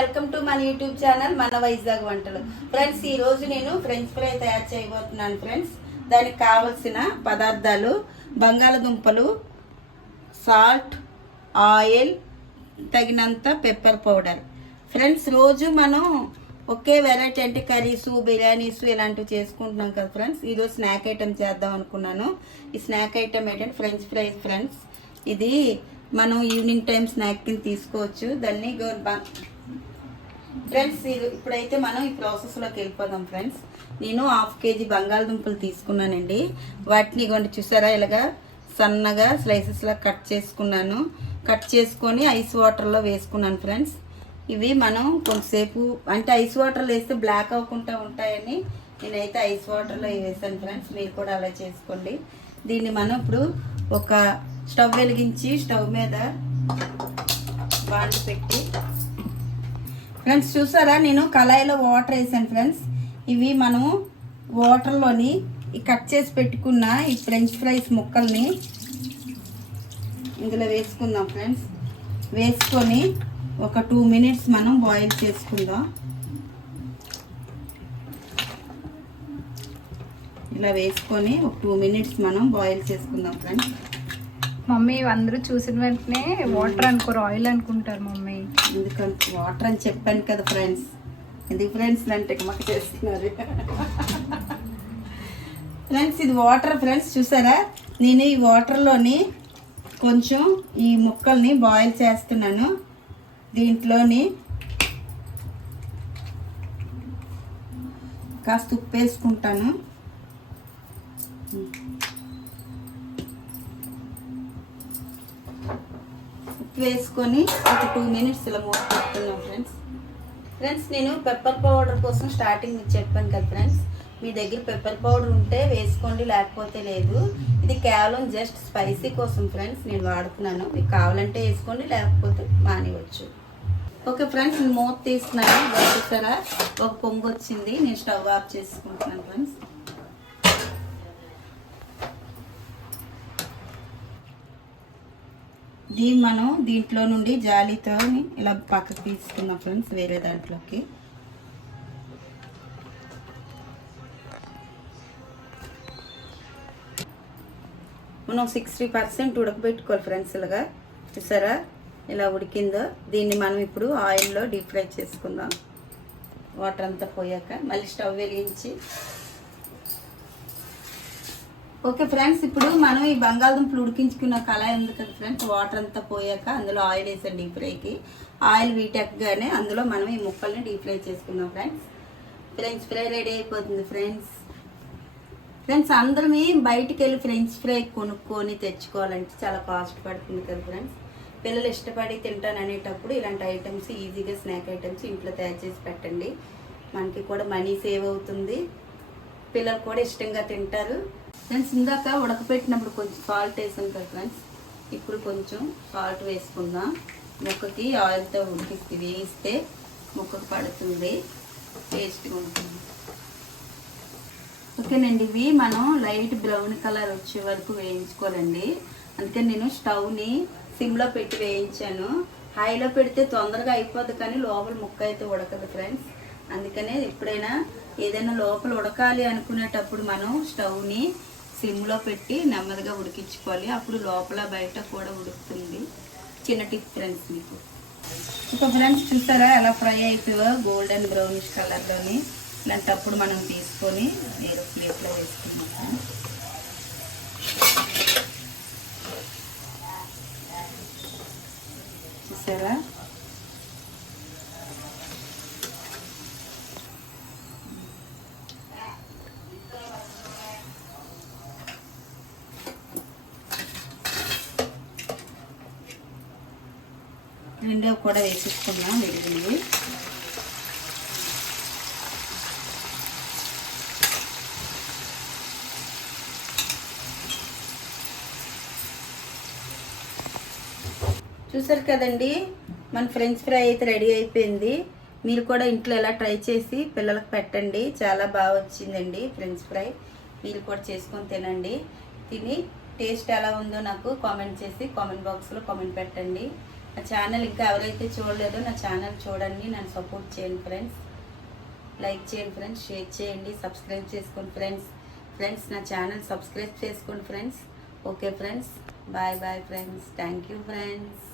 Welcome to మన YouTube channel మన వైజాగ్ వంటలు. ఫ్రెండ్స్, ఈ రోజు నేను ఫ్రెంచ్ ఫ్రై తయారు చేయబోతున్నాను. ఫ్రెండ్స్, దానికి కావలసిన పదార్థాలు బంగాళదుంపలు, సాల్ట్, ఆయిల్, తగినంత పెప్పర్ పౌడర్. ఫ్రెండ్స్, రోజు మనం ఒకే వెరైటీ అంటే కర్రీసు, బిర్యానీసు ఇలాంటివి చేసుకుంటున్నాం కదా ఫ్రెండ్స్. ఈరోజు స్నాక్ ఐటెం చేద్దాం అనుకున్నాను. ఈ స్నాక్ ఐటెం ఏంటంటే ఫ్రెంచ్ ఫ్రైస్. ఫ్రెండ్స్, ఇది మనం ఈవినింగ్ టైం స్నాక్ కింద తీసుకోవచ్చు. దాన్ని ఫ్రెండ్స్, ఇప్పుడైతే మనం ఈ ప్రాసెస్లోకి వెళ్ళిపోదాం. ఫ్రెండ్స్, నేను 1/2 kg బంగాళదుంపలు తీసుకున్నానండి. వాటిని చూసారా ఇలాగా సన్నగా స్లైసెస్లా కట్ చేసుకున్నాను. కట్ చేసుకొని ఐస్ వాటర్లో వేసుకున్నాను. ఫ్రెండ్స్, ఇవి మనం కొంతసేపు అంటే ఐస్ వాటర్లో వేస్తే బ్లాక్ అవ్వకుండా ఉంటాయని నేనైతే ఐస్ వాటర్లో వేసాను. ఫ్రెండ్స్, మీరు కూడా అలా చేసుకోండి. దీన్ని మనం ఇప్పుడు ఒక స్టవ్ వెలిగించి స్టవ్ మీద బాండి పెట్టి ఫ్రెండ్స్, చూసారా నేను కళాయిలో వాటర్ వేసాను. ఫ్రెండ్స్, ఇవి మనం వాటర్లోని ఈ కట్ చేసి పెట్టుకున్న ఈ ఫ్రెంచ్ ఫ్రైస్ ముక్కల్ని ఇందులో వేసుకుందాం. ఫ్రెండ్స్, వేసుకొని ఒక 2 minutes మనం బాయిల్ చేసుకుందాం. ఇలా వేసుకొని ఒక 2 minutes మనం బాయిల్ చేసుకుందాం. ఫ్రెండ్స్, మమ్మీ అందరూ చూసిన వెంటనే వాటర్ అనుకోరు, ఆయిల్ అనుకుంటారు మమ్మీ. ఎందుకంటే వాటర్ అని చెప్పాను కదా ఫ్రెండ్స్. ఎందుకు ఫ్రెండ్స్ అంటే మాకు చేస్తున్నారు. ఫ్రెండ్స్, ఇది వాటర్. ఫ్రెండ్స్, చూసారా నేను ఈ వాటర్లోని కొంచెం ఈ ముక్కల్ని బాయిల్ చేస్తున్నాను. దీంట్లోని కాస్త ఉప్పు వేసుకుంటాను. ఉప్పు వేసుకొని ఒక 2 minutes ఇలా మూత పెట్టుకున్నాం. ఫ్రెండ్స్, నేను పెప్పర్ పౌడర్ కోసం స్టార్టింగ్ మీకు చెప్పాను కదా ఫ్రెండ్స్. మీ దగ్గర పెప్పర్ పౌడర్ ఉంటే వేసుకోండి, లేకపోతే లేదు. ఇది కేవలం జస్ట్ స్పైసీ కోసం ఫ్రెండ్స్ నేను వాడుతున్నాను. మీకు కావాలంటే వేసుకోండి, లేకపోతే మానేయవచ్చు. ఓకే ఫ్రెండ్స్, నేను మూత తీస్తున్నాను. చూసారా ఒక పొంగు వచ్చింది. నేను స్టవ్ ఆఫ్ చేసుకుంటున్నాను. ఫ్రెండ్స్, మనం దీంట్లో నుండి జాలీతో ఇలా పక్కకు తీసుకుందాం. ఫ్రెండ్స్, వేరే దాంట్లోకి మనం 60% ఉడకబెట్టుకోవాలి. ఫ్రెండ్స్, ఇలాగా చూసారా ఇలా ఉడికిందో. దీన్ని మనం ఇప్పుడు ఆయిల్లో డీప్ ఫ్రై చేసుకుందాం. వాటర్ అంతా పోయాక మళ్ళీ స్టవ్ వెలిగించి. ఓకే ఫ్రెండ్స్, ఇప్పుడు మనం ఈ బంగాళదుంపలు ఉడికించుకున్న కళాయి ఉంది కదా ఫ్రెండ్స్. వాటర్ అంతా పోయాక అందులో ఆయిల్ వేసాం డీప్ ఫ్రైకి. ఆయిల్ వీటెక్కగానే అందులో మనం ఈ ముక్కల్ని డీప్ ఫ్రై చేసుకుందాం. ఫ్రెంచ్ ఫ్రై రెడీ అయిపోతుంది. ఫ్రెండ్స్, అందరమే బయటికి వెళ్ళి ఫ్రెంచ్ ఫ్రై కొనుక్కొని తెచ్చుకోవాలంటే చాలా కాస్ట్ పడుతుంది కదా ఫ్రెండ్స్. పిల్లలు ఇష్టపడి తింటాను అనేటప్పుడు ఇలాంటి ఐటమ్స్ ఈజీగా స్నాక్ ఐటమ్స్ ఇంట్లో తయారు చేసి పెట్టండి. మనకి కూడా మనీ సేవ్ అవుతుంది, పిల్లలు కూడా ఇష్టంగా తింటారు. ఫ్రెండ్స్, ఇందాక ఉడకపెట్టినప్పుడు కొంచెం సాల్ట్ వేసాం కదా ఫ్రెండ్స్. ఇప్పుడు కొంచెం సాల్ట్ వేసుకుందాం. ముక్కకి ఆయిల్తో వేయిస్తే ముక్కకు పడుతుంది, టేస్ట్గా ఉంటుంది. ఓకేనండి, ఇవి మనం లైట్ బ్రౌన్ కలర్ వచ్చే వరకు వేయించుకోవాలండి. అందుకని నేను స్టవ్ని సిమ్లో పెట్టి వేయించాను. హైలో పెడితే తొందరగా అయిపోద్ది, కానీ లోపల ముక్క అయితే ఉడకదు ఫ్రెండ్స్. అందుకనే ఎప్పుడైనా ఏదైనా లోపల ఉడకాలి అనుకునేటప్పుడు మనం స్టవ్ని సిమ్లో పెట్టి నెమ్మదిగా ఉడికించుకోవాలి. అప్పుడు లోపల బయట కూడా ఉడుకుతుంది. చిన్న టిప్ ఫ్రెండ్స్ మీకు. ఇంకా ఫ్రెండ్స్, చూసారా ఎలా ఫ్రై అయిపోయో గోల్డెన్ బ్రౌనిష్ కలర్లోని. ఇలాంటప్పుడు మనం తీసుకొని వేరే ప్లేట్లో వేసుకున్నాం. చూసారా రెండో కూడా వేసేసుకున్నాం విడిగినవి. చూసారు కదండి, మన ఫ్రెంచ్ ఫ్రై అయితే రెడీ అయిపోయింది. మీరు కూడా ఇంట్లో ఎలా ట్రై చేసి పిల్లలకు పెట్టండి. చాలా బాగా వచ్చిందండి ఫ్రెంచ్ ఫ్రై. మీరు కూడా చేసుకొని తినండి. తిని టేస్ట్ ఎలా ఉందో నాకు కామెంట్ చేసి కామెంట్ బాక్స్లో కామెంట్ పెట్టండి. నా ఛానల్ ఇంకా ఎవరైతే చూడలేదో నా ఛానల్ చూడండి, నన్ను సపోర్ట్ చేయండి ఫ్రెండ్స్. లైక్ చేయండి ఫ్రెండ్స్, షేర్ చేయండి, సబ్స్క్రైబ్ చేసుకోండి ఫ్రెండ్స్ నా ఛానల్ సబ్స్క్రైబ్ చేసుకోండి friends. Okay friends, bye bye friends. Thank you friends.